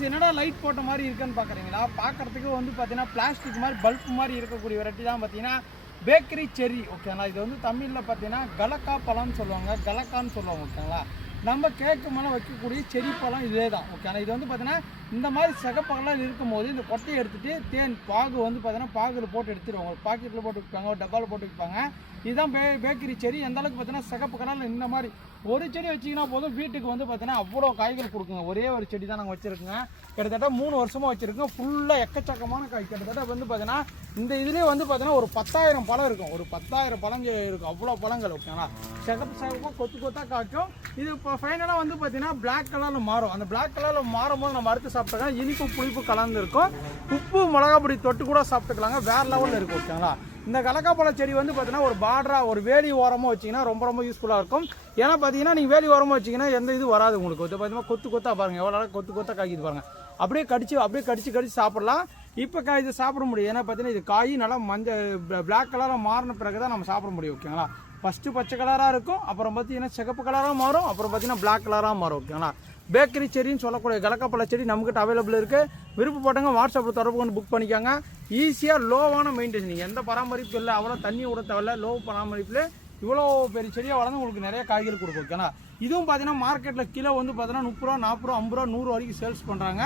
Friends என்னடா light போட்ட மாதிரி இருக்குன்னு பார்க்குறீங்களா? பார்க்குறதுக்கு வந்து பார்த்தீங்கன்னா பிளாஸ்டிக் மாதிரி பல்ப் மாதிரி இருக்கக்கூடிய வெரைட்டி தான் பார்த்தீங்கன்னா பேக்கரி செர்ரி. ஓகேங்களா? இது வந்து தமிழில் பார்த்தீங்கன்னா கலக்கா பழம்னு சொல்லுவாங்க, கலக்கான்னு சொல்லுவாங்க. ஓகேங்களா? நம்ம கேக்கு மேலே வைக்கக்கூடிய செரி பழம் இதே தான். ஓகேங்களா? இது வந்து பார்த்தீங்கன்னா இந்த மாதிரி சிகப்பு கலர் இருக்கும்போது இந்த கொட்டையை எடுத்துகிட்டு தேன் பாகு வந்து பார்த்தீங்கன்னா பாகில் போட்டு எடுத்துருவாங்க. ஒரு பாக்கெட்டில் போட்டு வைப்பாங்க, ஒரு டப்பாவில் போட்டு வைப்பாங்க. இதுதான் பேக்கரி செரி. எந்த அளவுக்கு பார்த்தீங்கன்னா சிகப்பு கலரில் இந்த மாதிரி ஒரு செடி வச்சிங்கன்னா போதும், வீட்டுக்கு வந்து பார்த்தீங்கன்னா அவ்வளோ காய்கள் கொடுக்குங்க. ஒரே ஒரு செடி தான் நாங்கள் வச்சுருக்கோங்க. கிட்டத்தட்ட 3 வருஷமாக வச்சுருக்கோம். ஃபுல்லாக எக்கச்சக்கமான காய். கிட்டத்தட்ட வந்து பார்த்தீங்கன்னா இந்த இதுலேயே வந்து பார்த்தீங்கன்னா ஒரு 10,000 பழம் இருக்கும். ஒரு 10,000 பழங்கள் இருக்கும். அவ்வளோ பழங்கள். ஓகேங்களா? சிகப்பாக கொத்து கொத்தாக காய்க்கும். இது இப்போ ஃபைனலாக வந்து பார்த்தீங்கன்னா பிளாக் கலரில் மாறும். அந்த பிளாக் கலரில் மாறும்போது நம்ம அறுத்து சாப்பிட்டோம்னா இனிப்பு புளிப்பு கலந்து இருக்கும். உப்பு மிளகா பொடி தொட்டு கூட சாப்பிட்டுக்கலாங்க. வேறு லெவலில் இருக்கும். ஓகேங்களா? இந்த கலக்காப்பழ செடி வந்து பார்த்தீங்கன்னா ஒரு பார்டராக ஒரு வேலி ஓரமாக வச்சிங்கன்னா ரொம்ப யூஸ்ஃபுல்லாக இருக்கும். ஏன்னா பார்த்தீங்கன்னா நீங்கள் வேலி ஓரமாக வச்சிங்கன்னா எந்த இது வராது உங்களுக்கு. பார்த்தீங்கன்னா கொத்து கொத்தாக பாருங்கள், எவ்வளோ கொத்து கொத்தாக காய்க்குது பாருங்கள். அப்படியே கடிச்சு சாப்பிடலாம். இப்போ இது சாப்பிட முடியும். ஏன்னா பார்த்தீங்கன்னா இது காய் நல்லா பிளாக் கலராக மாறின பிறகு தான் நம்ம சாப்பிட முடியும். ஓகேங்களா? ஃபஸ்ட்டு பச்சை கலராக இருக்கும், அப்புறம் பார்த்தீங்கன்னா சிகப்பு கலராக மாறும், அப்புறம் பார்த்தீங்கன்னா பிளாக் கலராக மாறும். ஓகேங்களா? பேக்கரி செடின்னு சொல்லக்கூடிய கலக்காப்பழ செடி நம்மகிட்ட அவைலபிள் இருக்குது. விருப்பப்பட்டவங்க வாட்ஸ்அப்பில் தொடர்பு கொண்டு புக் பண்ணிக்காங்க. ஈஸியாக லோவான மெயின்டெனன்ஸ், நீங்கள் எந்த பராமரிப்பு இல்லை, அவ்வளோ தண்ணி விட தேவையில்ல. லோ பராமரிப்பில் இவ்வளோ பெரிய செடியாக வளர்ந்து உங்களுக்கு நிறைய காய்கறி கொடுக்கும். ஓகேங்களா? இதுவும் பார்த்தீங்கன்னா மார்க்கெட்டில் கிலோ வந்து பார்த்தீங்கன்னா 30 ரூபா, 40 ரூபா, 50 ரூபா, 100 வரைக்கும் சேல்ஸ் பண்ணுறாங்க.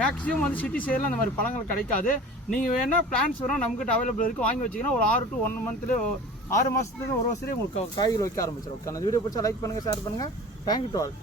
மேக்ஸிமம் வந்து சிட்டி சைடில் அந்த மாதிரி பழங்கள் கிடைக்காது. நீங்கள் வேணால் பிளான்ஸ் வேணால் நம்மகிட்ட அவைலபிள் இருக்குது. வாங்கி வச்சிங்கன்னா ஒரு 6 to 1 மந்த்லேயே 6 மாதத்துலேருந்து 1 வருஷத்துலேயே உங்களுக்கு காய்கறி வைக்க ஆரம்பிச்சிடும். ஓகே, அந்த வீடியோ பிடிச்சா லைக் பண்ணுங்கள், ஷேர் பண்ணுங்கள். Thank you to all.